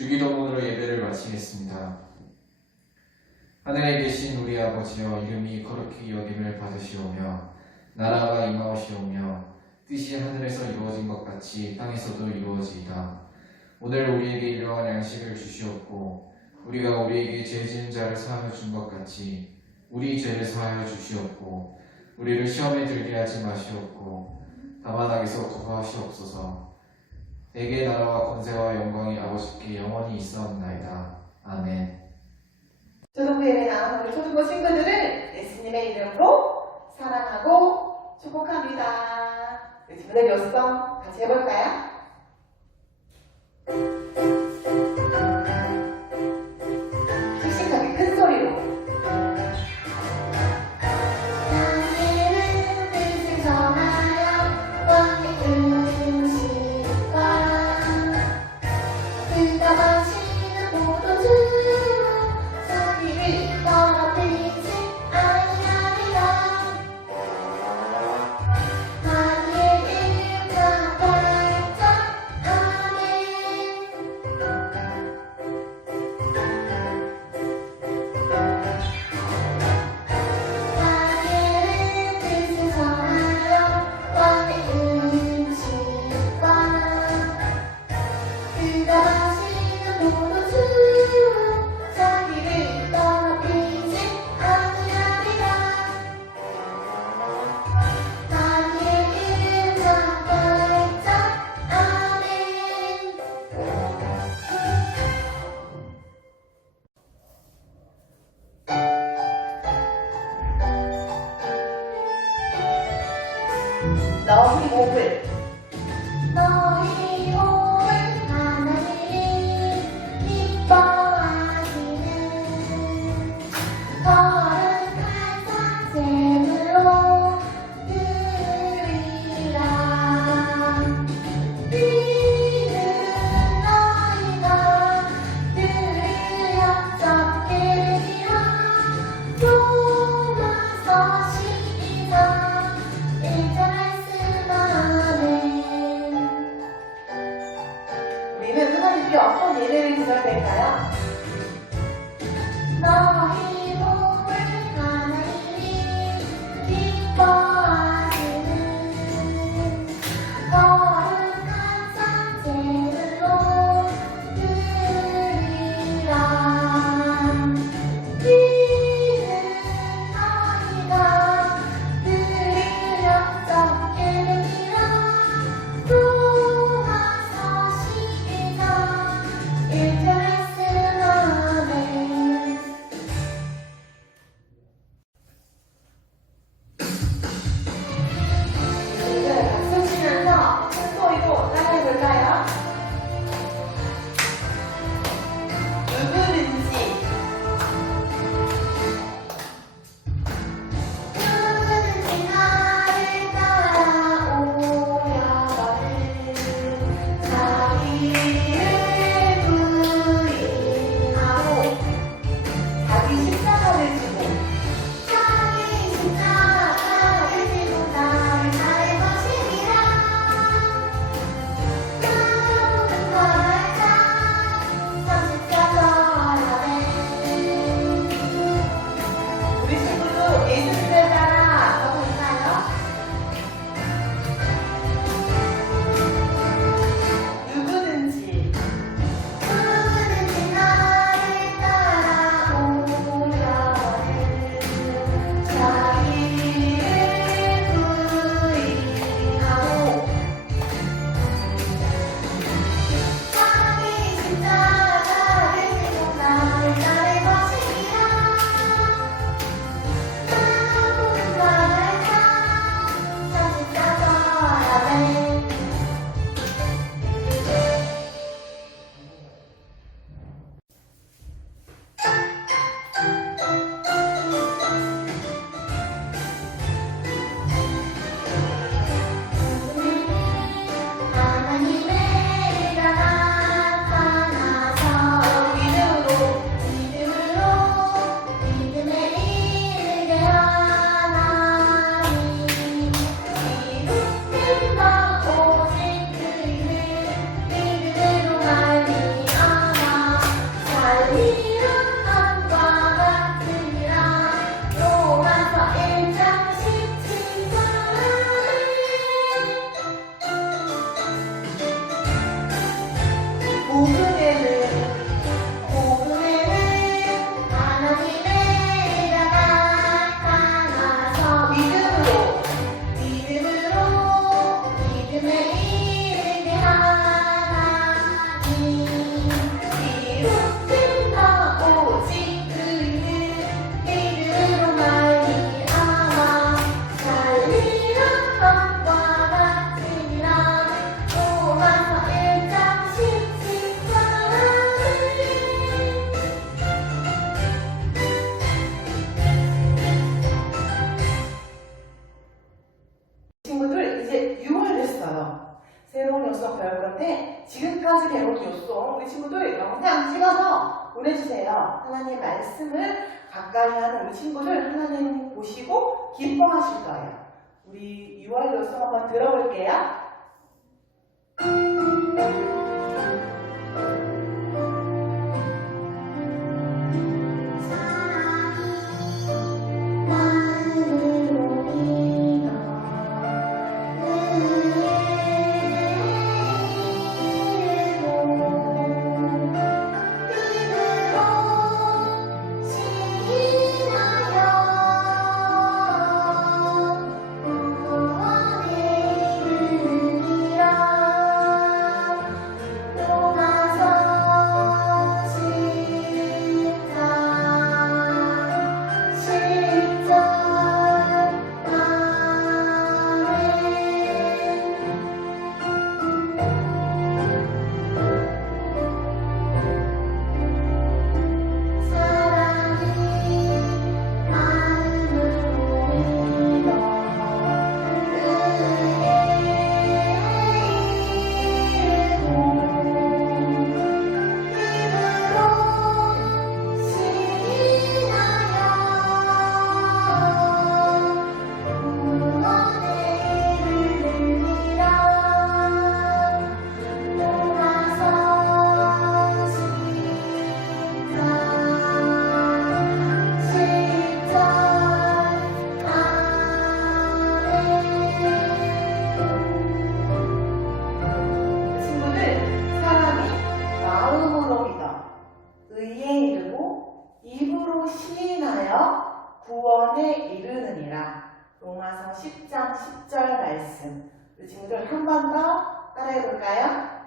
주기도문으로 예배를 마치겠습니다. 하늘에 계신 우리 아버지여, 이름이 거룩히 여김을 받으시오며 나라가 임하오시오며 뜻이 하늘에서 이루어진 것 같이 땅에서도 이루어지이다. 오늘 우리에게 일용할 양식을 주시옵고 우리가 우리에게 죄 지은 자를 사하여 준 것 같이 우리 죄를 사하여 주시옵고 우리를 시험에 들게 하지 마시옵고 다만 악에서 구하시옵소서. 내게 나라와 권세와 영광이 아버지께 영원히 있사옵나이다. 아멘. 초등부 예배 나온 우리 초등부 친구들을 예수님의 이름으로 사랑하고 축복합니다. 오늘 요성 같이 해볼까요? 씩씩하게 큰 소리로. 너희 목을 너희 몸을 하나님이 기뻐하시는 거룩한 산제물로 드리라. 이는 너희가 드릴 영접드리라. 로마서 12장 1절 말씀 안에 요소 배울 건데 지금까지 배운 요소 우리 친구들 영상 찍어서 보내주세요. 하나님 말씀을 가까이 하는 우리 친구들 하나님 보시고 기뻐하실 거예요. 우리 6월 요소 한번 들어볼게요. 구원에 이르느니라. 로마서 10장 10절 말씀. 우리 친구들 한 번 더 따라해 볼까요?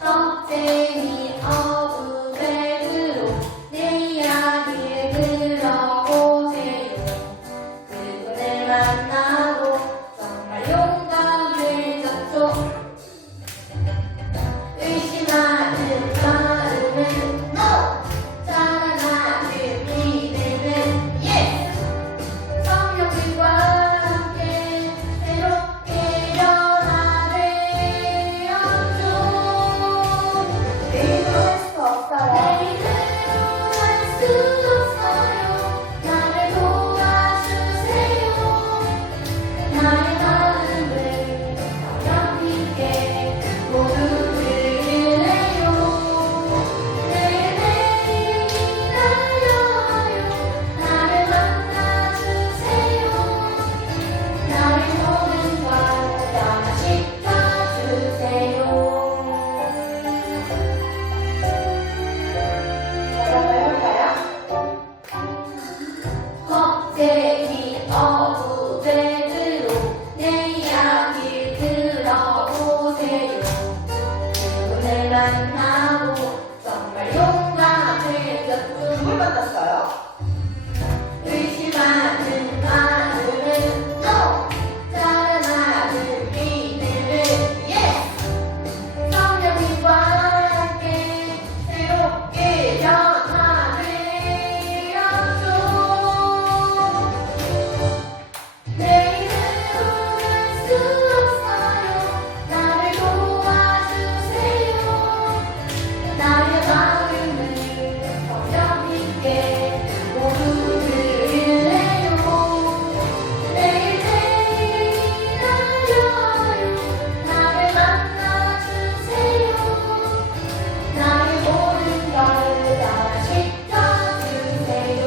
떡쟁이 어부들로 내 이야기를 들어보세요. 그분을 만나고 정말 용감을 졌죠. 의심하는 마음은 NO! 자라나는 믿음은 YES! 성령님과 함께 새롭게 변화되었죠. 내일로 할 수 없어요. 내일은 할 수 없어요. 나를 도와주세요. 나의 마음을 더 깊게 모두 드릴래요. 매일매일 기다려요. 나를 만나주세요. 나의 모든 걸 변화시켜주세요. 자, 한번 해볼까요? 겁쟁이 어부들로 내 이야기 들어보세요. 그분을 만나고 정말 용감을 줬죠. 누굴 만났어요? 의심하는 마음은 NO! 자라나는 믿음은 YES! 성령님과 함께 새롭게 변화되었죠. 내일은 할 수 없어요. 나를 도와주세요. 나의 마음을 더 깊게 모두 드릴래요. 매일매일 기다려요. 나를 만나주세요. 나의 모든 걸 변화시켜주세요.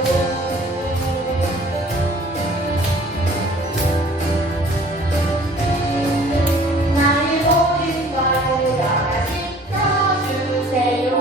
나의 모든 걸 변화시켜주세요.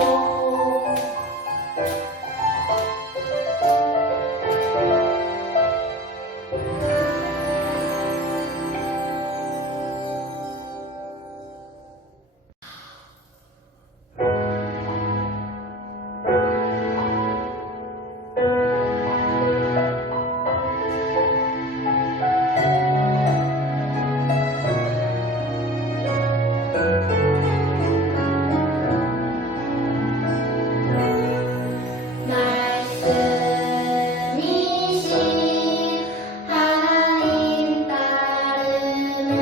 말씀이신 하나님 따르며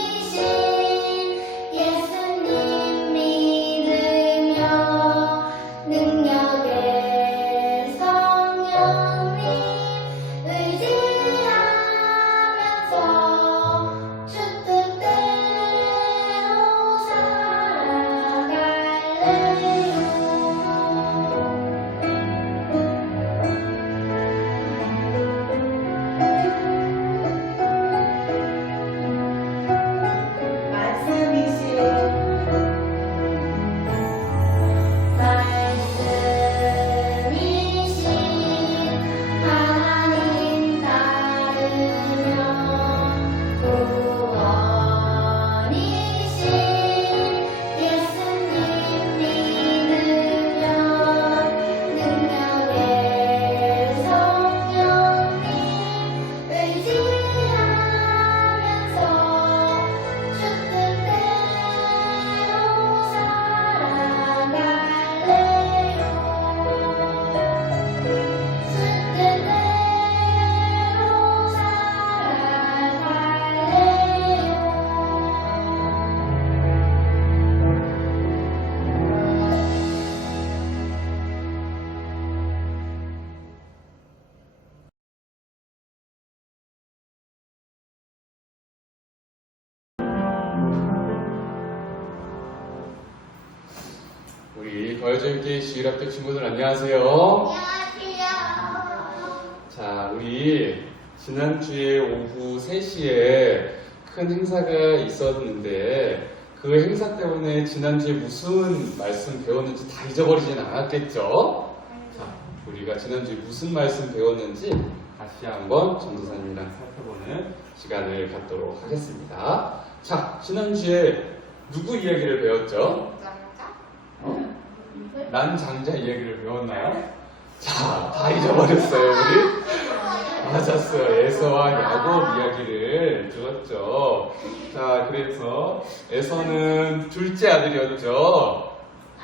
구원이신 예수님 믿으며 능력의 성령님 의지하면서 주 뜻대로 살아갈래요. 말씀이신 말씀이신 하나님 따르며 구원이신 예수님 믿으며 능력의 성령님 의지하면서 주 뜻대로 살아갈래요. 주 뜻대로 우리 더해져있게 지휘학교 친구들 안녕하세요. 안녕하세요. 자, 우리 지난주에 오후 3시에 큰 행사가 있었는데 그 행사 때문에 지난주에 무슨 말씀 배웠는지 다 잊어버리진 않았겠죠? 자, 우리가 지난주에 무슨 말씀 배웠는지 다시 한번 전도사님이랑 살펴보는 시간을 갖도록 하겠습니다. 자, 지난주에 누구 이야기를 배웠죠? 난 장자 이야기를 배웠나요? 자, 다 잊어버렸어요, 우리? 맞았어요. 에서와 야곱 이야기를 들었죠. 자, 그래서 에서는 둘째 아들이었죠.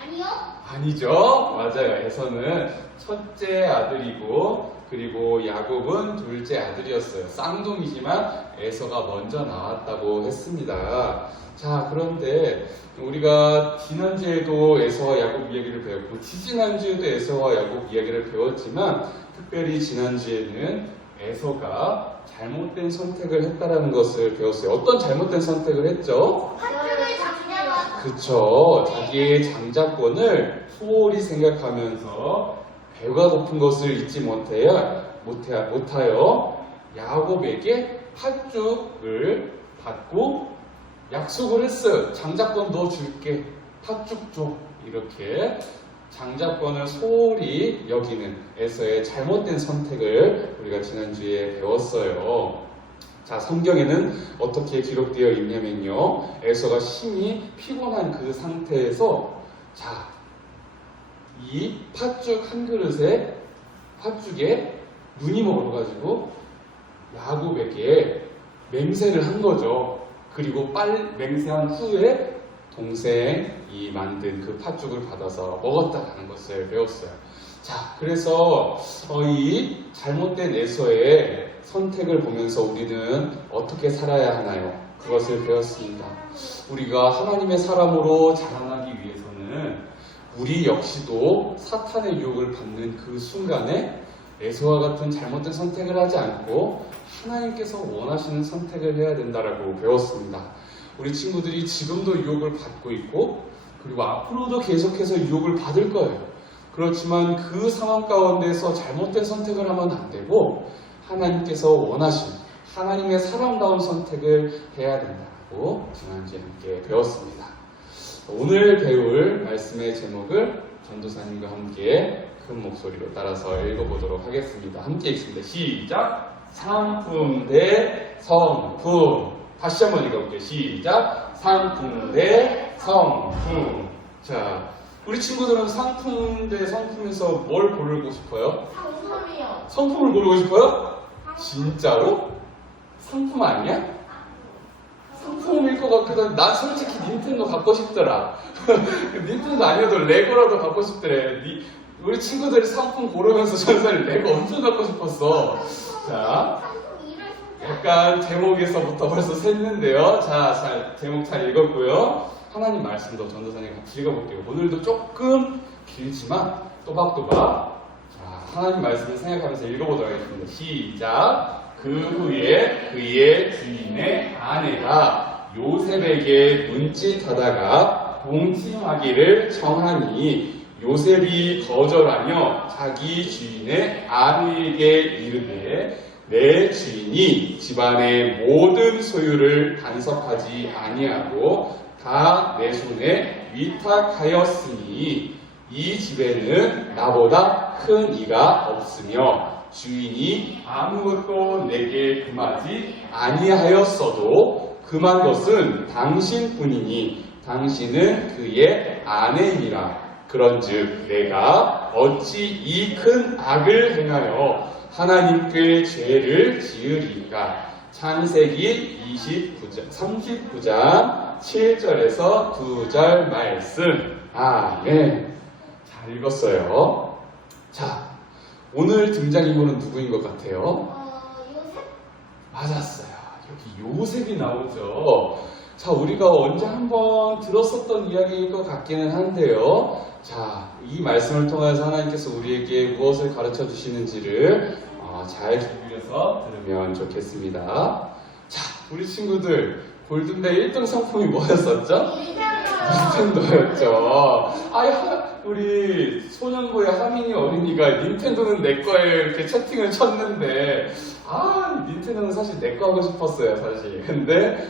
아니요. 아니죠? 맞아요. 에서는 첫째 아들이고, 그리고 야곱은 둘째 아들이었어요. 쌍둥이지만 에서가 먼저 나왔다고 했습니다. 자, 그런데 우리가 지난주에도 에서와 야곱 이야기를 배웠고, 지지난주에도 에서와 야곱 이야기를 배웠지만, 특별히 지난주에는 에서가 잘못된 선택을 했다라는 것을 배웠어요. 어떤 잘못된 선택을 했죠? 팥죽을 잡냐고. 그쵸. 자기의 장자권을 소홀히 생각하면서 배가 고픈 것을 잊지 못하여 야곱에게 팥죽을 받고 약속을 했어요. 장자권 너 줄게. 팥죽 줘. 이렇게 장자권을 소홀히 여기는 에서의 잘못된 선택을 우리가 지난주에 배웠어요. 자, 성경에는 어떻게 기록되어 있냐면요. 에서가 심히 피곤한 그 상태에서 자, 이 팥죽 한 그릇에 팥죽에 눈이 멀어가지고 야곱에게 맹세를 한 거죠. 그리고 맹세한 후에 동생이 만든 그 팥죽을 받아서 먹었다라는 것을 배웠어요. 자, 그래서 이 잘못된 에서의 선택을 보면서 우리는 어떻게 살아야 하나요? 그것을 배웠습니다. 우리가 하나님의 사람으로 자라나기 위해서는 우리 역시도 사탄의 유혹을 받는 그 순간에 에서와 같은 잘못된 선택을 하지 않고 하나님께서 원하시는 선택을 해야 된다라고 배웠습니다. 우리 친구들이 지금도 유혹을 받고 있고 그리고 앞으로도 계속해서 유혹을 받을 거예요. 그렇지만 그 상황 가운데서 잘못된 선택을 하면 안 되고 하나님께서 원하신 하나님의 사람다운 선택을 해야 된다고 지난주에 함께 배웠습니다. 오늘 배울 말씀의 제목을 전도사님과 함께 큰 목소리로 따라서 읽어보도록 하겠습니다. 함께 읽습니다. 시작! 상품 대 성품. 다시 한번 읽어볼게요. 시작! 상품 대 성품. 자, 우리 친구들은 상품 대 성품에서 뭘 고르고 싶어요? 상품이요. 성품을 고르고 싶어요? 진짜로? 상품 아니야? 상품일 것 같기도 한데 난 솔직히 닌텐도 갖고 싶더라. 닌텐도 아니어도 레고라도 갖고 싶더래. 우리 친구들이 상품 고르면서 전사를 레고 엄청 갖고 싶었어. 자, 약간 제목에서부터 벌써 샜는데요. 자, 제목 잘 읽었고요. 하나님 말씀도 전도사님 같이 읽어볼게요. 오늘도 조금 길지만 또박또박 자, 하나님 말씀을 생각하면서 읽어보도록 하겠습니다. 시작! 그 후에 그의 주인의 아내가 요셉에게 눈짓하다가 동침하기를 청하니 요셉이 거절하며 자기 주인의 아내에게 이르되 내 주인이 집안의 모든 소유를 간섭하지 아니하고 다 내 손에 위탁하였으니 이 집에는 나보다 큰 이가 없으며 주인이 아무것도 내게 금하지 아니하였어도 금한 것은 당신뿐이니 당신은 그의 아내이니라. 그런즉 내가 어찌 이 큰 악을 행하여 하나님께 죄를 지으리까. 창세기 39장 7절에서 2절 말씀. 아멘. 잘 읽었어요. 자, 오늘 등장인물은 누구인 것 같아요? 요셉? 맞았어요. 여기 요셉이 나오죠. 자, 우리가 언제 한번 들었었던 이야기일 것 같기는 한데요. 자, 이 말씀을 통해서 하나님께서 우리에게 무엇을 가르쳐 주시는지를 잘 기울여서 들으면 좋겠습니다. 자, 우리 친구들 골든벨 1등 상품이 뭐였었죠? 닌텐도였죠. 우리 소년부의 하민이 어린이가 닌텐도는 내 거에 이렇게 채팅을 쳤는데 닌텐도는 사실 내 거 하고 싶었어요, 사실. 근데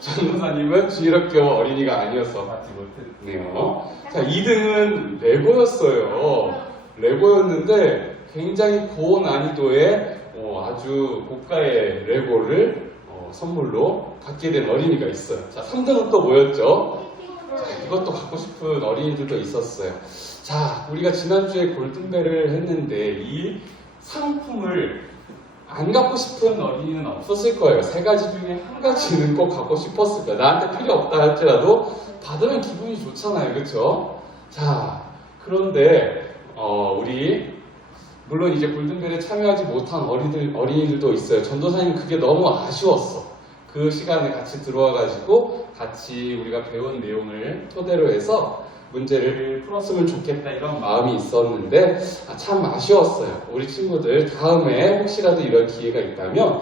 전도사님은 주일학교 어린이가 아니어서 받지 못했네요. 자, 2등은 레고였어요. 레고였는데 굉장히 고난이도의 아주 고가의 레고를 선물로 받게 된 어린이가 있어요. 자, 3등은 또 뭐였죠? 자, 이것도 갖고 싶은 어린이들도 있었어요. 자, 우리가 지난주에 골든벨을 했는데 이 상품을 안 갖고 싶은 어린이는 없었을 거예요. 3가지 중에 한 가지는 꼭 갖고 싶었을 거예요. 나한테 필요 없다 할지라도 받으면 기분이 좋잖아요. 그렇죠? 자, 그런데 우리 물론 이제 골든벨에 참여하지 못한 어린이들도 있어요. 전도사님 그게 너무 아쉬웠어. 그 시간에 같이 들어와가지고 같이 우리가 배운 내용을 토대로 해서 문제를 풀었으면 좋겠다 이런 마음이 있었는데 참 아쉬웠어요. 우리 친구들 다음에 혹시라도 이런 기회가 있다면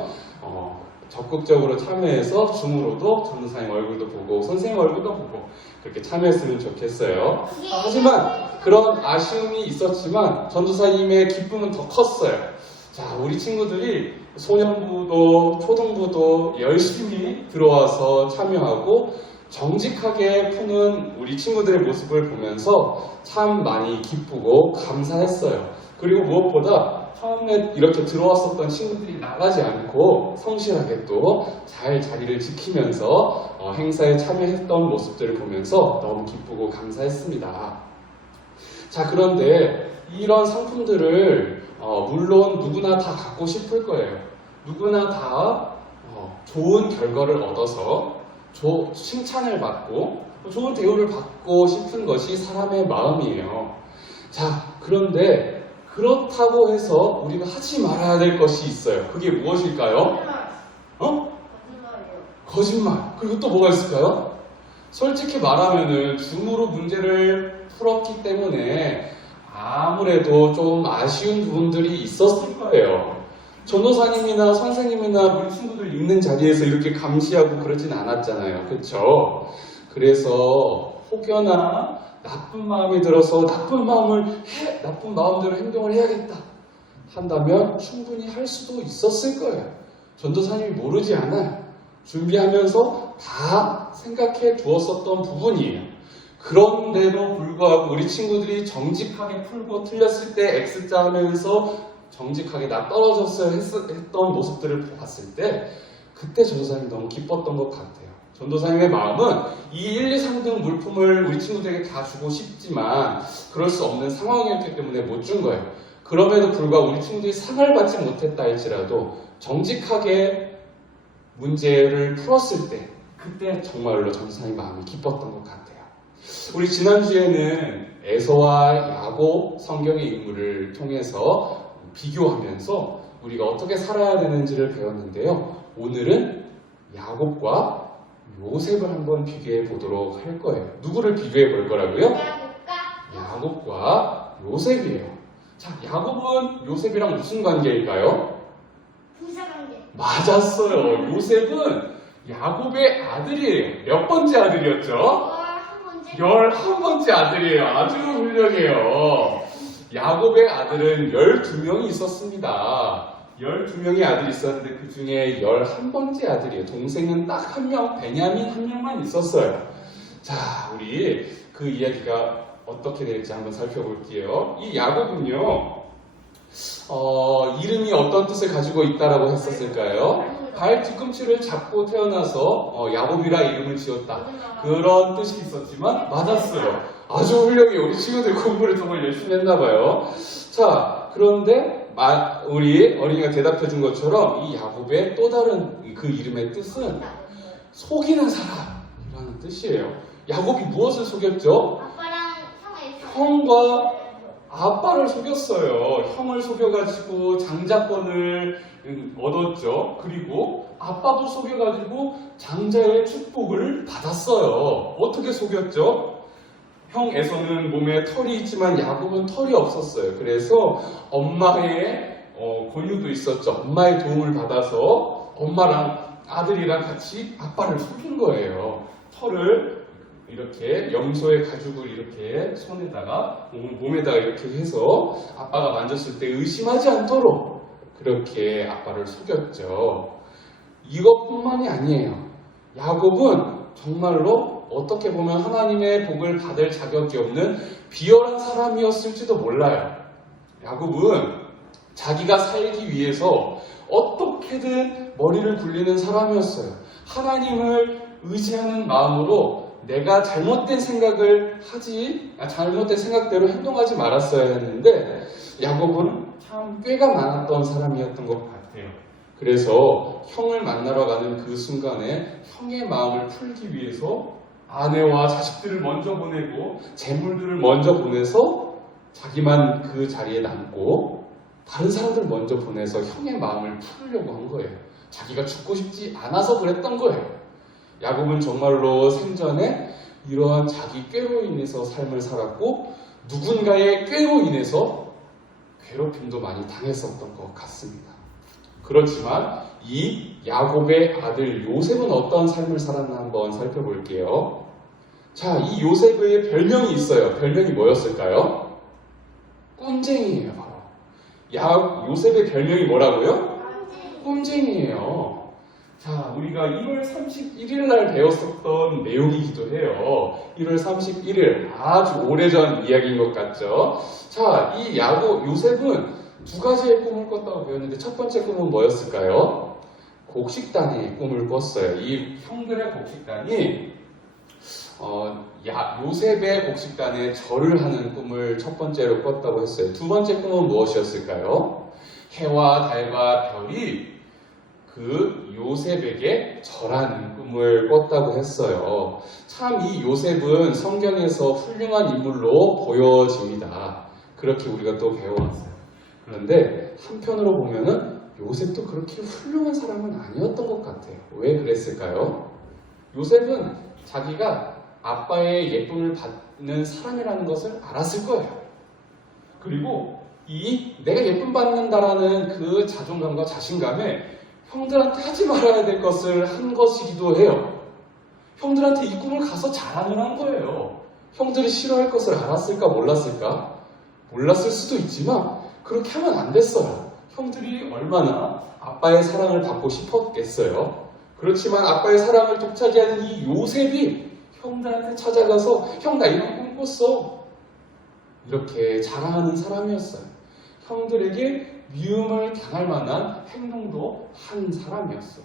적극적으로 참여해서 줌으로도 전도사님 얼굴도 보고 선생님 얼굴도 보고 그렇게 참여했으면 좋겠어요. 하지만 그런 아쉬움이 있었지만 전도사님의 기쁨은 더 컸어요. 자, 우리 친구들이 소년부도 초등부도 열심히 들어와서 참여하고 정직하게 푸는 우리 친구들의 모습을 보면서 참 많이 기쁘고 감사했어요. 그리고 무엇보다 처음에 이렇게 들어왔었던 친구들이 나가지 않고 성실하게 또 잘 자리를 지키면서 행사에 참여했던 모습들을 보면서 너무 기쁘고 감사했습니다. 자, 그런데 이런 상품들을 물론 누구나 다 갖고 싶을 거예요. 누구나 다 좋은 결과를 얻어서 칭찬을 받고 좋은 대우를 받고 싶은 것이 사람의 마음이에요. 자, 그런데 그렇다고 해서 우리가 하지 말아야 될 것이 있어요. 그게 무엇일까요? 거짓말. 그리고 또 뭐가 있을까요? 솔직히 말하면은 줌으로 문제를 풀었기 때문에 아무래도 좀 아쉬운 부분들이 있었을 거예요. 전도사님이나 선생님이나 우리 친구들 있는 자리에서 이렇게 감시하고 그러진 않았잖아요. 그렇죠? 그래서 혹여나 나쁜 마음이 들어서 나쁜 마음대로 행동을 해야겠다 한다면 충분히 할 수도 있었을 거예요. 전도사님이 모르지 않아요. 준비하면서 다 생각해 두었었던 부분이에요. 그런데도 불구하고 우리 친구들이 정직하게 풀고 틀렸을 때 X자 하면서 정직하게 나 떨어졌어요 했던 모습들을 봤을 때 그때 전도사님이 너무 기뻤던 것 같아요. 전도사님의 마음은 이 1, 2, 3등 물품을 우리 친구들에게 다 주고 싶지만 그럴 수 없는 상황이었기 때문에 못 준 거예요. 그럼에도 불구하고 우리 친구들이 상을 받지 못했다 할지라도 정직하게 문제를 풀었을 때 그때 정말로 전도사님 마음이 기뻤던 것 같아요. 우리 지난주에는 에서와 야곱 성경의 인물을 통해서 비교하면서 우리가 어떻게 살아야 되는지를 배웠는데요. 오늘은 야곱과 요셉을 한번 비교해 보도록 할 거예요. 누구를 비교해 볼 거라고요? 야곱과 요셉이에요. 자, 야곱은 요셉이랑 무슨 관계일까요? 부사관계. 맞았어요. 요셉은 야곱의 아들이에요. 몇 번째 아들이었죠? 11번째 아들이에요. 아주 훌륭해요. 야곱의 아들은 12명이 있었습니다. 12명의 아들이 있었는데 그 중에 11번째 아들이에요. 동생은 딱 한 명, 베냐민 한 명만 있었어요. 자, 우리 그 이야기가 어떻게 될지 한번 살펴볼게요. 이 야곱은요, 이름이 어떤 뜻을 가지고 있다라고 했었을까요? 발 뒤꿈치를 잡고 태어나서 야곱이라 이름을 지었다. 그런 뜻이 있었지만 맞았어요. 아주 훌륭해. 우리 친구들 공부를 정말 열심히 했나봐요. 자, 그런데 우리 어린이가 대답해 준 것처럼 이 야곱의 또 다른 그 이름의 뜻은 속이는 사람이라는 뜻이에요. 야곱이 무엇을 속였죠? 아빠랑 형의 형과 아빠를 속였어요. 형을 속여가지고 장자권을 얻었죠. 그리고 아빠도 속여가지고 장자의 축복을 받았어요. 어떻게 속였죠? 형 에서는 몸에 털이 있지만 야곱은 털이 없었어요. 그래서 엄마의 권유도 있었죠. 엄마의 도움을 받아서 엄마랑 아들이랑 같이 아빠를 속인 거예요. 털을 이렇게 염소의 가죽을 이렇게 손에다가 몸에다가 이렇게 해서 아빠가 만졌을 때 의심하지 않도록 그렇게 아빠를 속였죠. 이것뿐만이 아니에요. 야곱은 정말로 어떻게 보면 하나님의 복을 받을 자격이 없는 비열한 사람이었을지도 몰라요. 야곱은 자기가 살기 위해서 어떻게든 머리를 굴리는 사람이었어요. 하나님을 의지하는 마음으로 내가 잘못된 생각대로 행동하지 말았어야 했는데 야곱은 참 꾀가 많았던 사람이었던 것 같아요. 그래서 형을 만나러 가는 그 순간에 형의 마음을 풀기 위해서 아내와 자식들을 먼저 보내고 재물들을 먼저 보내서 자기만 그 자리에 남고 다른 사람들 먼저 보내서 형의 마음을 풀으려고 한 거예요. 자기가 죽고 싶지 않아서 그랬던 거예요. 야곱은 정말로 생전에 이러한 자기 꾀로 인해서 삶을 살았고 누군가의 꾀로 인해서 괴롭힘도 많이 당했었던 것 같습니다. 그렇지만 이 야곱의 아들 요셉은 어떤 삶을 살았나 한번 살펴볼게요. 자, 이 요셉의 별명이 있어요. 별명이 뭐였을까요? 꼼쟁이에요, 바로. 요셉의 별명이 뭐라고요? 꼼쟁이에요. 자, 우리가 1월 31일 날 배웠었던 내용이기도 해요. 1월 31일, 아주 오래전 이야기인 것 같죠? 자, 이 요셉은 두 가지의 꿈을 꿨다고 배웠는데 첫 번째 꿈은 뭐였을까요? 곡식단의 꿈을 꿨어요. 이 형들의 곡식단이 요셉의 곡식단에 절을 하는 꿈을 첫 번째로 꿨다고 했어요. 두 번째 꿈은 무엇이었을까요? 해와 달과 별이 그 요셉에게 절하는 꿈을 꿨다고 했어요. 참 이 요셉은 성경에서 훌륭한 인물로 보여집니다. 그렇게 우리가 또 배워왔어요. 그런데 한편으로 보면은 요셉도 그렇게 훌륭한 사람은 아니었던 것 같아요. 왜 그랬을까요? 요셉은 자기가 아빠의 예쁨을 받는 사람이라는 것을 알았을 거예요. 그리고 내가 예쁨 받는다라는 그 자존감과 자신감에 형들한테 하지 말아야 될 것을 한 것이기도 해요. 형들한테 이 꿈을 가서 자랑을 한 거예요. 형들이 싫어할 것을 알았을까 몰랐을까? 몰랐을 수도 있지만 그렇게 하면 안 됐어요. 형들이 얼마나 아빠의 사랑을 받고 싶었겠어요. 그렇지만 아빠의 사랑을 독차지하는 이 요셉이 형들한테 찾아가서 형 나 이런 꿈 꿨어. 이렇게 자랑하는 사람이었어요. 형들에게 미움을 당할 만한 행동도 한 사람이었어요.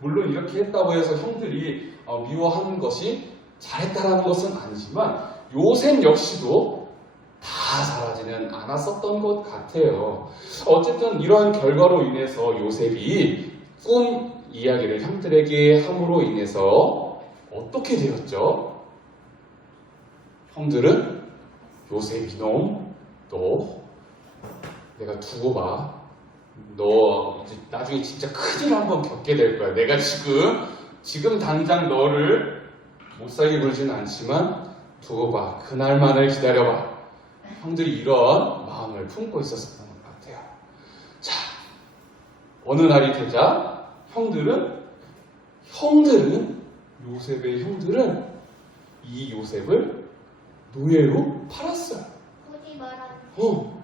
물론 이렇게 했다고 해서 형들이 미워하는 것이 잘했다라는 것은 아니지만 요셉 역시도 다 잘하지는 않았었던 것 같아요. 어쨌든 이러한 결과로 인해서 요셉이 꿈 이야기를 형들에게 함으로 인해서 어떻게 되었죠? 형들은 요셉 이놈 너 내가 두고 봐. 너 이제 나중에 진짜 큰일 한번 겪게 될 거야. 내가 지금 당장 너를 못 살게 굴지는 않지만 두고 봐. 그날만을 기다려봐. 형들이 이런 마음을 품고 있었던 것 같아요. 자, 어느 날이 되자 요셉의 형들은 이 요셉을 노예로 팔았어요.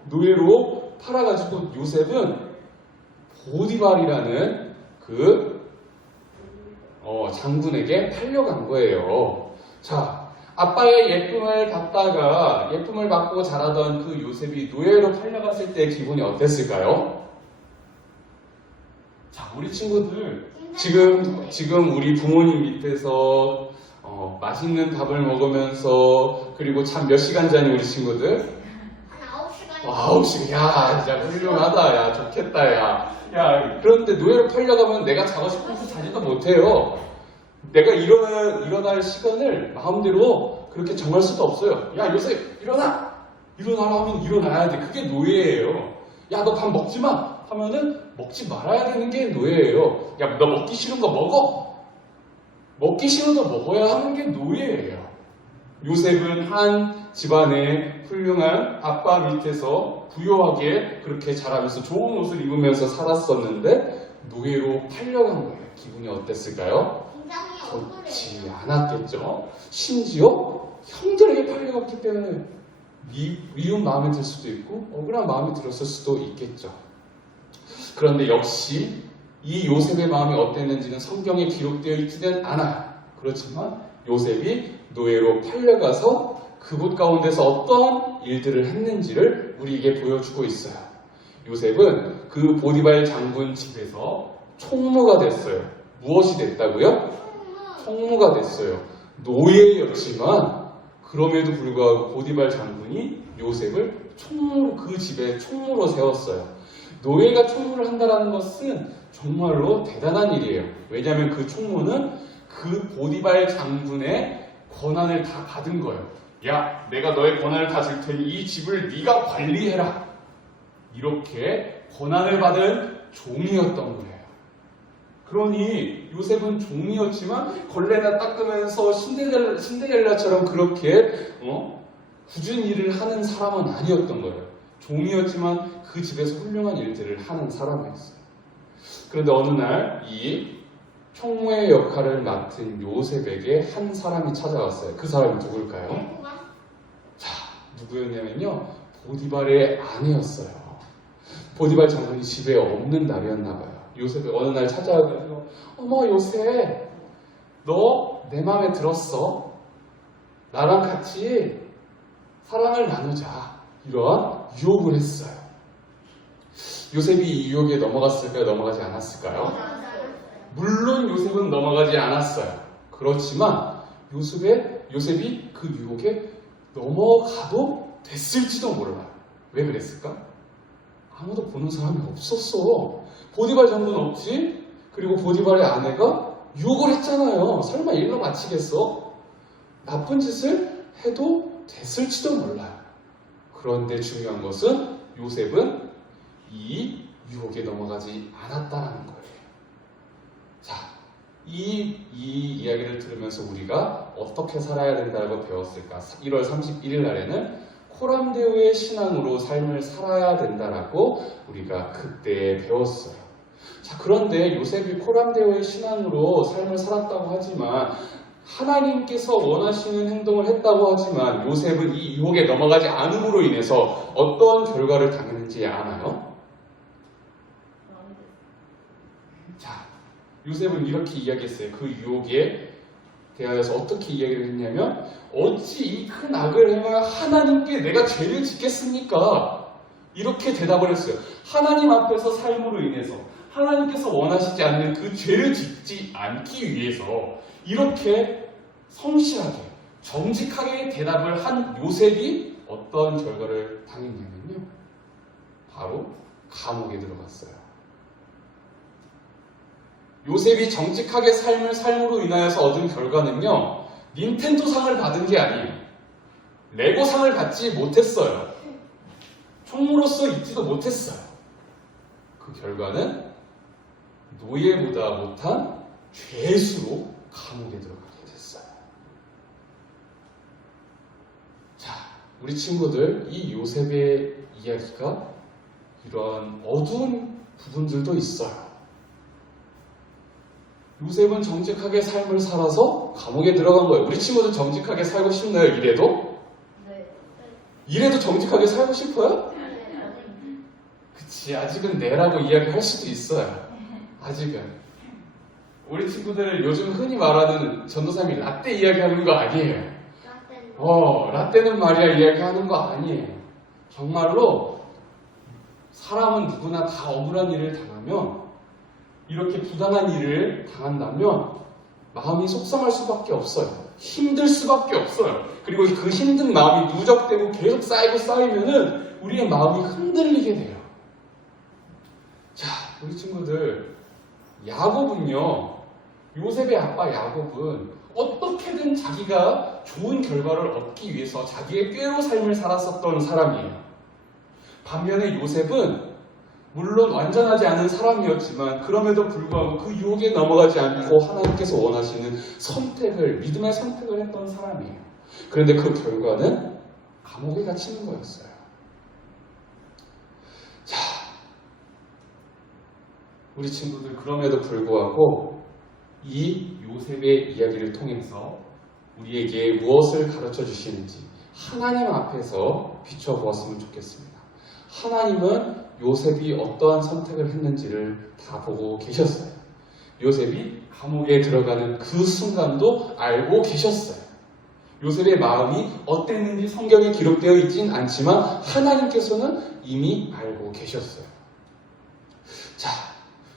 노예로 팔아가지고 요셉은 보디발이라는 그 장군에게 팔려간 거예요. 자, 아빠의 예쁨을 받고 자라던 그 요셉이 노예로 팔려갔을 때 기분이 어땠을까요? 자, 우리 친구들 지금 우리 부모님 밑에서 맛있는 밥을 먹으면서 그리고 참 몇 시간 자니 우리 친구들? 9시간. 야, 진짜 훌륭하다. 야, 좋겠다. 야, 그런데 노예로 팔려가면 내가 자고 싶어서 자지도 못해요. 내가 일어날 시간을 마음대로 그렇게 정할 수도 없어요. 야, 요셉, 일어나라 하면 일어나야 돼. 그게 노예예요. 야, 너 밥 먹지 마. 하면은 먹지 말아야 되는 게 노예예요. 야, 너 먹기 싫은 거 먹어. 먹기 싫어도 먹어야 하는 게 노예예요. 요셉은 한 집안의 훌륭한 아빠 밑에서 부유하게 그렇게 자라면서 좋은 옷을 입으면서 살았었는데 노예로 팔려간 거예요. 기분이 어땠을까요? 좋지 않았겠죠. 심지어 형들에게 팔려갔기 때문에 미운 마음이 들 수도 있고 억울한 마음이 들었을 수도 있겠죠. 그런데 역시 이 요셉의 마음이 어땠는지는 성경에 기록되어 있지는 않아요. 그렇지만 요셉이 노예로 팔려가서 그곳 가운데서 어떤 일들을 했는지를 우리에게 보여주고 있어요. 요셉은 그 보디발 장군 집에서 총무가 됐어요. 무엇이 됐다고요? 총무가 됐어요. 노예였지만 그럼에도 불구하고 보디발 장군이 요셉을 총무로, 그 집에 총무로 세웠어요. 노예가 총무를 한다는 것은 정말로 대단한 일이에요. 왜냐하면 그 총무는 그 보디발 장군의 권한을 다 받은 거예요. 야, 내가 너의 권한을 다 줄 테니 이 집을 네가 관리해라. 이렇게 권한을 받은 종이었던 거예요. 그러니 요셉은 종이었지만 걸레나 닦으면서 신데렐라처럼 그렇게 굳은 일을 하는 사람은 아니었던 거예요. 종이었지만 그 집에서 훌륭한 일들을 하는 사람이었어요. 그런데 어느 날 이 총무의 역할을 맡은 요셉에게 한 사람이 찾아왔어요. 그 사람이 누굴까요? 자, 누구였냐면요, 보디발의 아내였어요. 보디발 장군이 집에 없는 날이었나 봐요. 요셉이 어느 날 찾아와가지고, 어머 요셉, 너 내 마음에 들었어? 나랑 같이 사랑을 나누자. 이러한 유혹을 했어요. 요셉이 이 유혹에 넘어갔을까요? 넘어가지 않았을까요? 물론 요셉은 넘어가지 않았어요. 그렇지만 요셉이 그 유혹에 넘어가도 됐을지도 몰라요. 왜 그랬을까? 아무도 보는 사람이 없었어. 보디발 장군 없지? 그리고 보디발의 아내가 유혹을 했잖아요. 설마 일로 마치겠어? 나쁜 짓을 해도 됐을지도 몰라요. 그런데 중요한 것은 요셉은 이 유혹에 넘어가지 않았다는 거예요. 자, 이 이야기를 들으면서 우리가 어떻게 살아야 된다고 배웠을까? 1월 31일 날에는 코람데오의 신앙으로 삶을 살아야 된다라고 우리가 그때 배웠어요. 자, 그런데 요셉이 코람데오의 신앙으로 삶을 살았다고 하지만 하나님께서 원하시는 행동을 했다고 하지만 요셉은 이 유혹에 넘어가지 않음으로 인해서 어떤 결과를 당했는지 아나요? 자, 요셉은 이렇게 이야기했어요. 그 유혹에 대하여서 어떻게 이야기를 했냐면, 어찌 이 큰 악을 행하여 하나님께 내가 죄를 짓겠습니까? 이렇게 대답을 했어요. 하나님 앞에서 삶으로 인해서 하나님께서 원하시지 않는 그 죄를 짓지 않기 위해서 이렇게 성실하게 정직하게 대답을 한 요셉이 어떤 결과를 당했냐면요, 바로 감옥에 들어갔어요. 요셉이 정직하게 삶으로 인하여서 얻은 결과는요, 닌텐도상을 받은 게 아니에요. 레고상을 받지 못했어요. 총무로서 있지도 못했어요. 그 결과는 노예보다 못한 죄수로 감옥에 들어가게 됐어요. 자, 우리 친구들, 이 요셉의 이야기가 이런 어두운 부분들도 있어요. 요셉은 정직하게 삶을 살아서 감옥에 들어간 거예요. 우리 친구들 정직하게 살고 싶나요? 이래도? 네. 이래도 정직하게 살고 싶어요? 그치, 아직은 내라고 이야기할 수도 있어요. 아직은. 우리 친구들 요즘 흔히 말하는 전도사님이 라떼 이야기하는 거 아니에요. 라떼는 말이야 이야기하는 거 아니에요. 정말로 사람은 누구나 다 억울한 일을 당하면, 이렇게 부당한 일을 당한다면 마음이 속상할 수밖에 없어요. 힘들 수밖에 없어요. 그리고 그 힘든 마음이 누적되고 계속 쌓이면은 우리의 마음이 흔들리게 돼요. 자, 우리 친구들, 야곱은요, 요셉의 아빠 야곱은 어떻게든 자기가 좋은 결과를 얻기 위해서 자기의 꾀로 삶을 살았었던 사람이에요. 반면에 요셉은 물론 완전하지 않은 사람이었지만 그럼에도 불구하고 그 유혹에 넘어가지 않고 하나님께서 원하시는 선택을, 믿음의 선택을 했던 사람이에요. 그런데 그 결과는 감옥에 갇히는 거였어요. 자, 우리 친구들, 그럼에도 불구하고 이 요셉의 이야기를 통해서 우리에게 무엇을 가르쳐 주시는지 하나님 앞에서 비춰보았으면 좋겠습니다. 하나님은 요셉이 어떠한 선택을 했는지를 다 보고 계셨어요. 요셉이 감옥에 들어가는 그 순간도 알고 계셨어요. 요셉의 마음이 어땠는지 성경에 기록되어 있진 않지만 하나님께서는 이미 알고 계셨어요. 자,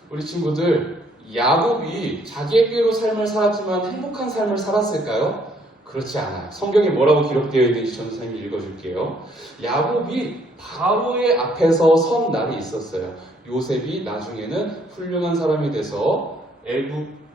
우리 친구들, 야곱이 자기에게로 삶을 살았지만 행복한 삶을 살았을까요? 그렇지 않아요. 성경에 뭐라고 기록되어 있는지 전 선생님이 읽어줄게요. 야곱이 바로의 앞에서 선 날이 있었어요. 요셉이 나중에는 훌륭한 사람이 돼서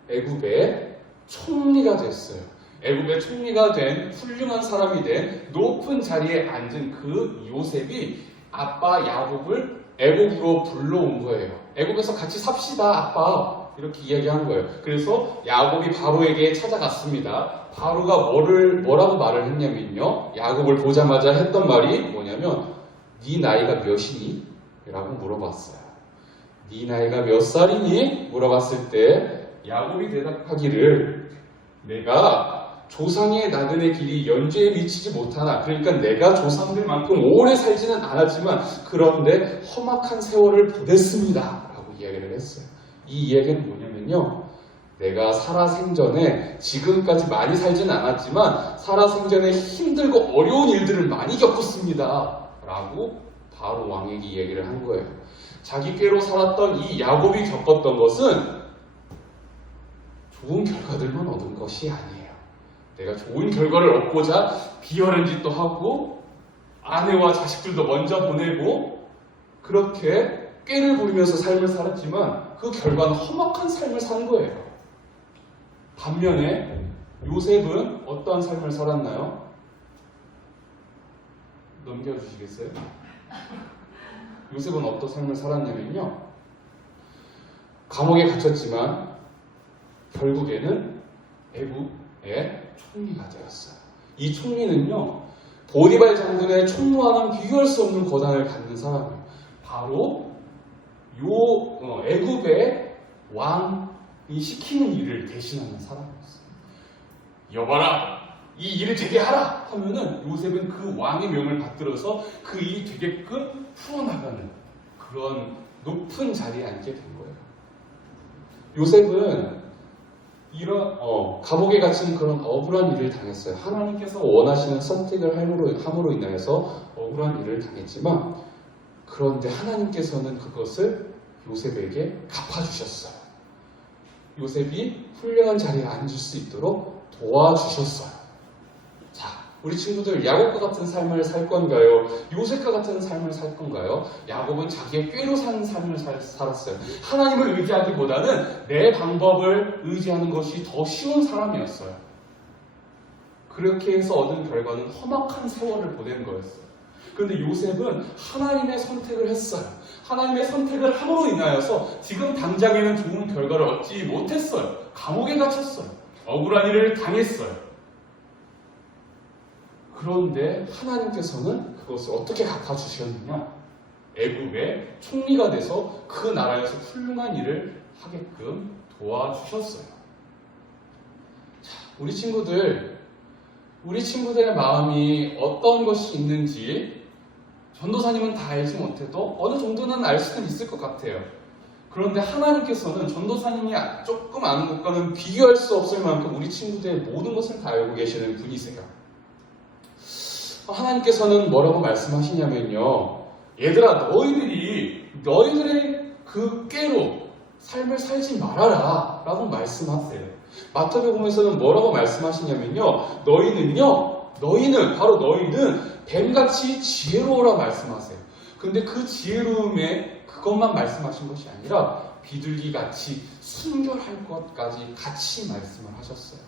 애굽의 총리가 됐어요. 애굽의 총리가 된 훌륭한 사람이 된 높은 자리에 앉은 그 요셉이 아빠 야곱을 애굽으로 불러온 거예요. 애굽에서 같이 삽시다 아빠, 이렇게 이야기한 거예요. 그래서 야곱이 바로에게 찾아갔습니다. 바로가 뭐라고 말을 했냐면요, 야곱을 보자마자 했던 말이 뭐냐면 네 나이가 몇이니? 라고 물어봤어요. 네 나이가 몇 살이니? 물어봤을 때 야곱이 대답하기를 내가 조상의 나그네 길이 연주에 미치지 못하나, 그러니까 내가 조상들만큼 오래 살지는 않았지만 그런데 험악한 세월을 보냈습니다 라고 이야기를 했어요. 이 이야기는 뭐냐면요, 내가 살아생전에 지금까지 많이 살지는 않았지만 살아생전에 힘들고 어려운 일들을 많이 겪었습니다 라고 바로 왕에게 이야기를 한 거예요. 자기 꾀로 살았던 이 야곱이 겪었던 것은 좋은 결과들만 얻은 것이 아니에요. 내가 좋은 결과를 얻고자 비열한 짓도 하고 아내와 자식들도 먼저 보내고 그렇게 꾀를 부리면서 삶을 살았지만 그 결과는 험악한 삶을 산 거예요. 반면에 요셉은 어떠한 삶을 살았나요? 넘겨주시겠어요? 요셉은 어떤 삶을 살았냐면요, 감옥에 갇혔지만 결국에는 애굽의 총리가 되었어요. 이 총리는요, 보디발 장군의 총무와는 비교할 수 없는 권한을 갖는 사람이에요. 바로 애굽의 왕이 시키는 일을 대신하는 사람이었어요. 여봐라, 이 일을 되게 하라 하면은 요셉은 그 왕의 명을 받들어서 그 일이 되게끔 풀어나가는 그런 높은 자리에 앉게 된 거예요. 요셉은 이런 감옥에 갇힌 그런 억울한 일을 당했어요. 하나님께서 원하시는 선택을 함으로 인하여서 억울한 일을 당했지만, 그런데 하나님께서는 그것을 요셉에게 갚아주셨어요. 요셉이 훌륭한 자리에 앉을 수 있도록 도와주셨어요. 자, 우리 친구들, 야곱과 같은 삶을 살 건가요? 요셉과 같은 삶을 살 건가요? 야곱은 자기의 꾀로 사는 삶을 살았어요. 하나님을 의지하기보다는 내 방법을 의지하는 것이 더 쉬운 사람이었어요. 그렇게 해서 얻은 결과는 험악한 세월을 보낸 거였어요. 그런데 요셉은 하나님의 선택을 했어요. 하나님의 선택을 함으로 인하여서 지금 당장에는 좋은 결과를 얻지 못했어요. 감옥에 갇혔어요. 억울한 일을 당했어요. 그런데 하나님께서는 그것을 어떻게 갚아주셨느냐? 애굽의 총리가 돼서 그 나라에서 훌륭한 일을 하게끔 도와주셨어요. 자, 우리 친구들의 마음이 어떤 것이 있는지 전도사님은 다 알지 못해도 어느 정도는 알 수는 있을 것 같아요. 그런데 하나님께서는 전도사님이 조금 아는 것과는 비교할 수 없을 만큼 우리 친구들의 모든 것을 다 알고 계시는 분이세요. 하나님께서는 뭐라고 말씀하시냐면요, 얘들아, 너희들의 그 꾀로 삶을 살지 말아라 라고 말씀하세요. 마태복음에서는 뭐라고 말씀하시냐면요, 너희는 뱀같이 지혜로우라 말씀하세요. 근데 그 지혜로움에 그것만 말씀하신 것이 아니라 비둘기같이 순결할 것까지 같이 말씀을 하셨어요.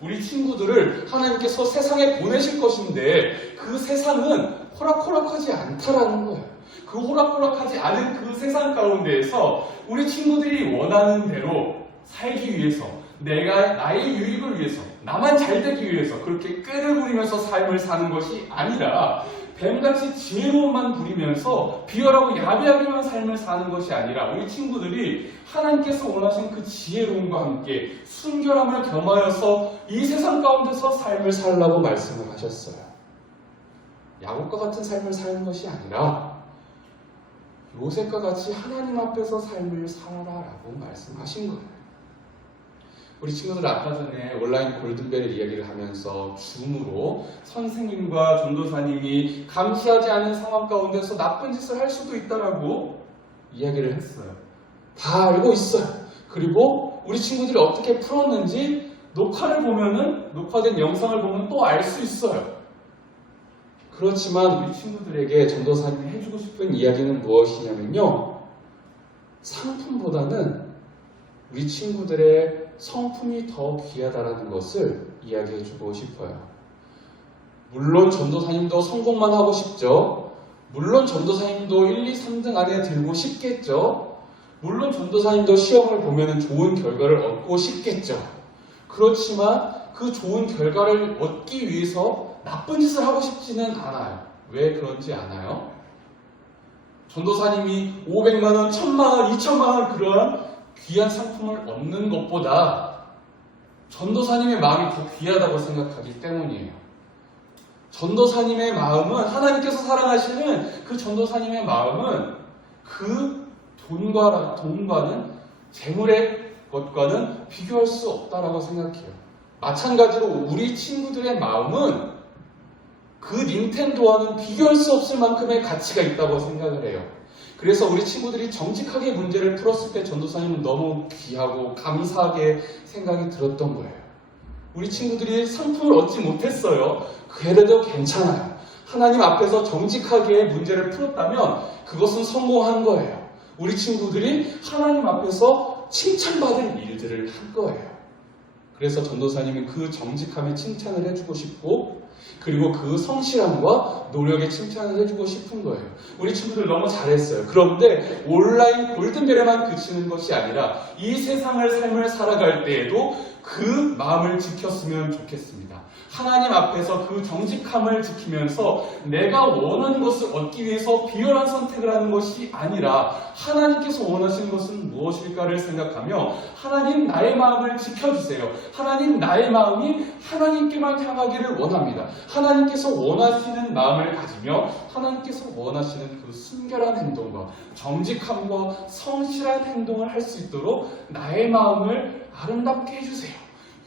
우리 친구들을 하나님께서 세상에 보내실 것인데 그 세상은 호락호락하지 않다라는 거예요. 그 호락호락하지 않은 그 세상 가운데에서 우리 친구들이 원하는 대로 살기 위해서, 나의 유익을 위해서, 나만 잘 되기 위해서 그렇게 꾀를 부리면서 삶을 사는 것이 아니라 뱀같이 지혜로움만 부리면서 비열하고 야비하게만 삶을 사는 것이 아니라 우리 친구들이 하나님께서 원하신 그 지혜로움과 함께 순결함을 겸하여서 이 세상 가운데서 삶을 살라고 말씀을 하셨어요. 야곱과 같은 삶을 사는 것이 아니라 요셉과 같이 하나님 앞에서 삶을 살아라라고 말씀하신 거예요. 우리 친구들 아까 전에 온라인 골든벨 이야기를 하면서 줌으로 선생님과 전도사님이 감시하지 않은 상황 가운데서 나쁜 짓을 할 수도 있다라고 이야기를 했어요. 다 알고 있어요. 그리고 우리 친구들이 어떻게 풀었는지 녹화된 영상을 보면 또 알 수 있어요. 그렇지만 우리 친구들에게 전도사님이 해주고 싶은 이야기는 무엇이냐면요. 상품보다는 우리 친구들의 성품이 더 귀하다라는 것을 이야기해주고 싶어요. 물론 전도사님도 성공만 하고 싶죠. 물론 전도사님도 1, 2, 3등 안에 들고 싶겠죠. 물론 전도사님도 시험을 보면 좋은 결과를 얻고 싶겠죠. 그렇지만 그 좋은 결과를 얻기 위해서 나쁜 짓을 하고 싶지는 않아요. 왜 그런지 아나요? 전도사님이 500만원, 1000만원, 2000만원 그러한 귀한 상품을 얻는 것보다 전도사님의 마음이 더 귀하다고 생각하기 때문이에요. 전도사님의 마음은, 하나님께서 사랑하시는 그 전도사님의 마음은 그 돈과는 재물의 것과는 비교할 수 없다라고 생각해요. 마찬가지로 우리 친구들의 마음은 그 닌텐도와는 비교할 수 없을 만큼의 가치가 있다고 생각을 해요. 그래서 우리 친구들이 정직하게 문제를 풀었을 때 전도사님은 너무 귀하고 감사하게 생각이 들었던 거예요. 우리 친구들이 상품을 얻지 못했어요. 그래도 괜찮아요. 하나님 앞에서 정직하게 문제를 풀었다면 그것은 성공한 거예요. 우리 친구들이 하나님 앞에서 칭찬받을 일들을 한 거예요. 그래서 전도사님은 그 정직함에 칭찬을 해주고 싶고, 그리고 그 성실함과 노력에 칭찬을 해주고 싶은 거예요. 우리 친구들 너무 잘했어요. 그런데 온라인 골든벨에만 그치는 것이 아니라 이 세상을 삶을 살아갈 때에도 그 마음을 지켰으면 좋겠습니다. 하나님 앞에서 그 정직함을 지키면서 내가 원하는 것을 얻기 위해서 비열한 선택을 하는 것이 아니라 하나님께서 원하시는 것은 무엇일까를 생각하며, 하나님 나의 마음을 지켜주세요. 하나님 나의 마음이 하나님께만 향하기를 원합니다. 하나님께서 원하시는 마음을 가지며 하나님께서 원하시는 그 순결한 행동과 정직함과 성실한 행동을 할 수 있도록 나의 마음을 아름답게 해주세요.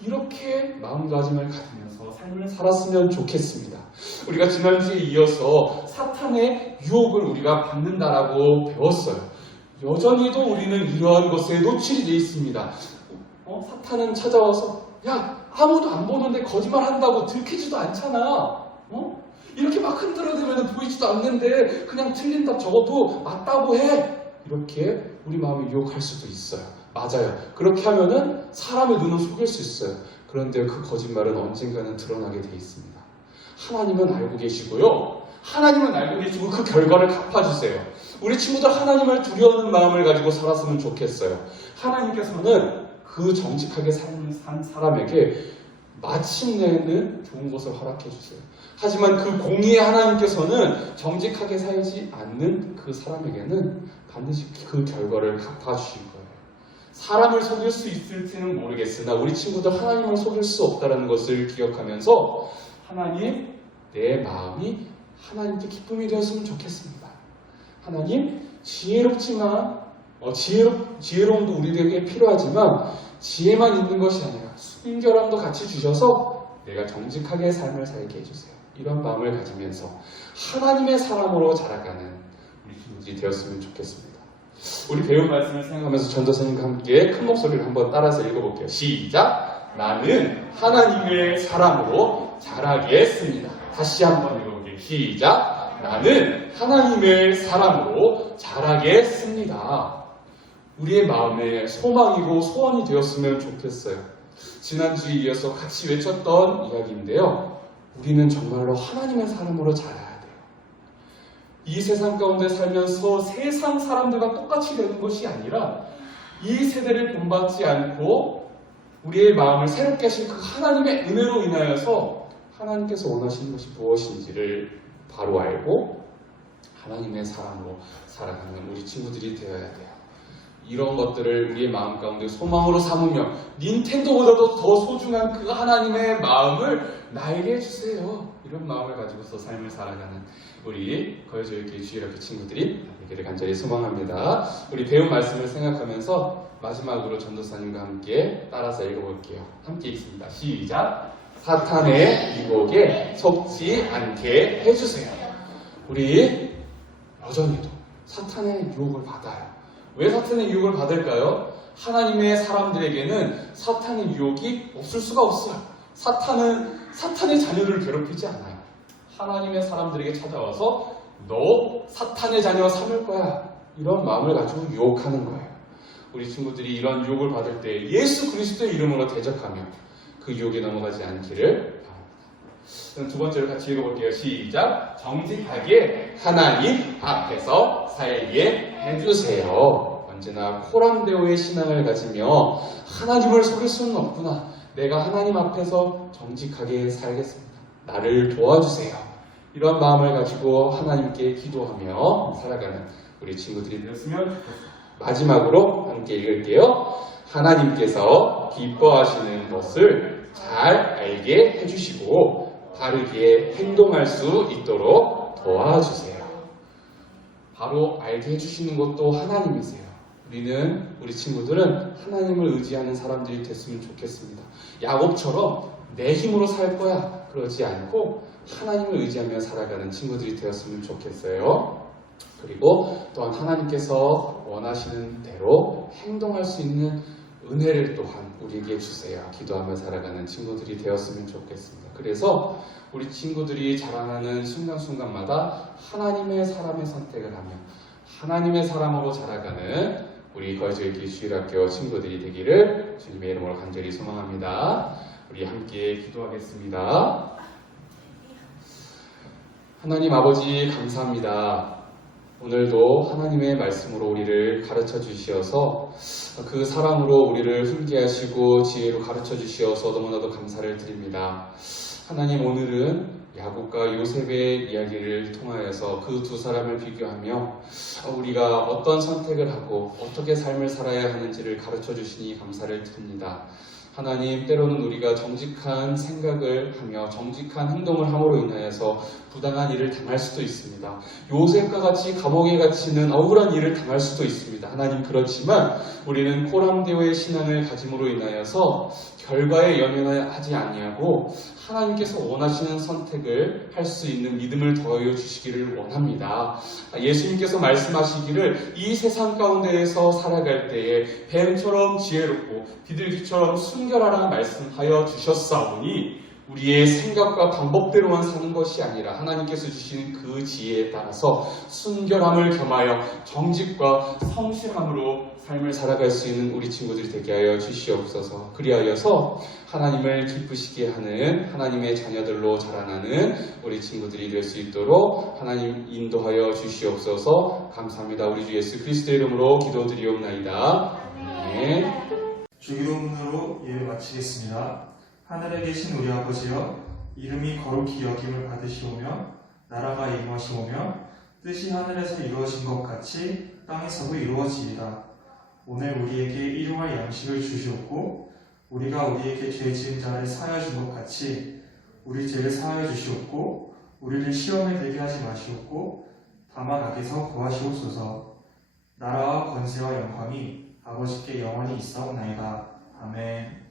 이렇게 마음가짐을 가지면서 삶을 살았으면 좋겠습니다. 우리가 지난주에 이어서 사탄의 유혹을 우리가 받는다라고 배웠어요. 여전히도 우리는 이러한 것에 노출이 되어 있습니다. 사탄은 찾아와서 야, 아무도 안 보는데 거짓말한다고 들키지도 않잖아. 이렇게 막 흔들어대면 보이지도 않는데 그냥 틀린 답 적어도 맞다고 해. 이렇게 우리 마음을 유혹할 수도 있어요. 맞아요. 그렇게 하면은 사람의 눈을 속일 수 있어요. 그런데 그 거짓말은 언젠가는 드러나게 되어 있습니다. 하나님은 알고 계시고요. 하나님은 알고 계시고 그 결과를 갚아주세요. 우리 친구들 하나님을 두려워하는 마음을 가지고 살았으면 좋겠어요. 하나님께서는 그 정직하게 산 사람에게 마침내는 좋은 것을 허락해 주세요. 하지만 그 공의의 하나님께서는 정직하게 살지 않는 그 사람에게는 반드시 그 결과를 갚아주실 거예요. 사람을 속일 수 있을지는 모르겠으나 우리 친구들 하나님을 속일 수 없다는 것을 기억하면서 하나님, 내 마음이 하나님께 기쁨이 되었으면 좋겠습니다. 하나님, 지혜롭지만 지혜로움도 우리에게 필요하지만 지혜만 있는 것이 아니라 순결함도 같이 주셔서 내가 정직하게 삶을 살게 해주세요. 이런 마음을 가지면서 하나님의 사람으로 자라가는 우리 친구들이 되었으면 좋겠습니다. 우리 배운 말씀을 생각하면서 전도사님과 함께 큰 목소리를 한번 따라서 읽어볼게요. 시작! 나는 하나님의 사람으로 자라겠습니다. 다시 한번 읽어볼게요. 시작! 나는 하나님의 사람으로 자라겠습니다. 우리의 마음에 소망이고 소원이 되었으면 좋겠어요. 지난주에 이어서 같이 외쳤던 이야기인데요. 우리는 정말로 하나님의 사람으로 자라야 돼요. 이 세상 가운데 살면서 세상 사람들과 똑같이 되는 것이 아니라 이 세대를 본받지 않고 우리의 마음을 새롭게 하신 그 하나님의 은혜로 인하여서 하나님께서 원하시는 것이 무엇인지를 바로 알고 하나님의 사람으로 살아가는 우리 친구들이 되어야 돼요. 이런 것들을 우리의 마음 가운데 소망으로 삼으며 닌텐도보다도 더 소중한 그 하나님의 마음을 나에게 해주세요. 이런 마음을 가지고서 삶을 살아가는 우리 거여교회 주일학교 친구들이 되기를 간절히 소망합니다. 우리 배운 말씀을 생각하면서 마지막으로 전도사님과 함께 따라서 읽어볼게요. 함께 읽습니다. 시작. 사탄의 유혹에 속지 않게 해주세요. 우리 여전히도 사탄의 유혹을 받아요. 왜 사탄의 유혹을 받을까요? 하나님의 사람들에게는 사탄의 유혹이 없을 수가 없어요. 사탄은 사탄의 자녀를 괴롭히지 않아요. 하나님의 사람들에게 찾아와서 너 사탄의 자녀 삼을 거야. 이런 마음을 가지고 유혹하는 거예요. 우리 친구들이 이런 유혹을 받을 때 예수 그리스도의 이름으로 대적하며 그 유혹에 넘어가지 않기를 바랍니다. 그럼 두 번째로 같이 읽어볼게요. 시작. 정직하게 하나님 앞에서 살게 해주세요. 언제나 코람데오의 신앙을 가지며 하나님을 속일 수는 없구나. 내가 하나님 앞에서 정직하게 살겠습니다. 나를 도와주세요. 이런 마음을 가지고 하나님께 기도하며 살아가는 우리 친구들이 되었으면 좋겠습니다. 마지막으로 함께 읽을게요. 하나님께서 기뻐하시는 것을 잘 알게 해주시고 바르게 행동할 수 있도록 도와주세요. 바로 알게 해주시는 것도 하나님이세요. 우리 친구들은 하나님을 의지하는 사람들이 됐으면 좋겠습니다. 야곱처럼 내 힘으로 살 거야 그러지 않고 하나님을 의지하며 살아가는 친구들이 되었으면 좋겠어요. 그리고 또한 하나님께서 원하시는 대로 행동할 수 있는 은혜를 또한 우리에게 주세요. 기도하며 살아가는 친구들이 되었으면 좋겠습니다. 그래서 우리 친구들이 자라나는 순간순간마다 하나님의 사람의 선택을 하며 하나님의 사람으로 자라가는 우리 거여교회 주일학교 친구들이 되기를 주님의 이름으로 간절히 소망합니다. 우리 함께 기도하겠습니다. 하나님 아버지 감사합니다. 오늘도 하나님의 말씀으로 우리를 가르쳐 주시어서 그 사랑으로 우리를 훈계 하시고 지혜로 가르쳐 주시어서 너무나도 감사를 드립니다. 하나님 오늘은 야곱과 요셉의 이야기를 통하여서 그 두 사람을 비교하며 우리가 어떤 선택을 하고 어떻게 삶을 살아야 하는지를 가르쳐 주시니 감사를 드립니다. 하나님 때로는 우리가 정직한 생각을 하며 정직한 행동을 함으로 인하여서 부당한 일을 당할 수도 있습니다. 요셉과 같이 감옥에 갇히는 억울한 일을 당할 수도 있습니다. 하나님 그렇지만 우리는 코람데오의 신앙을 가짐으로 인하여서 결과에 연연하지 아니하고 하나님께서 원하시는 선택을 할 수 있는 믿음을 더하여 주시기를 원합니다. 예수님께서 말씀하시기를 이 세상 가운데에서 살아갈 때에 뱀처럼 지혜롭고 비둘기처럼 순결하라 말씀하여 주셨사오니 우리의 생각과 방법대로만 사는 것이 아니라 하나님께서 주시는 그 지혜에 따라서 순결함을 겸하여 정직과 성실함으로 삶을 살아갈 수 있는 우리 친구들이 되게 하여 주시옵소서. 그리하여서 하나님을 기쁘시게 하는 하나님의 자녀들로 자라나는 우리 친구들이 될 수 있도록 하나님 인도하여 주시옵소서. 감사합니다. 우리 주 예수 그리스도의 이름으로 기도드리옵나이다. 아멘. 주기도문으로 예를 마치겠습니다. 하늘에 계신 우리 아버지여, 이름이 거룩히 여김을 받으시오며 나라가 임하시오며 뜻이 하늘에서 이루어진 것 같이 땅에서도 이루어지이다. 오늘 우리에게 일용할 양식을 주시옵고 우리가 우리에게 죄 지은 자를 사하여 준 것 같이 우리 죄를 사하여 주시옵고 우리를 시험에 들게 하지 마시옵고 다만 악에서 구하시옵소서. 나라와 권세와 영광이 아버지께 영원히 있사옵나이다. 아멘.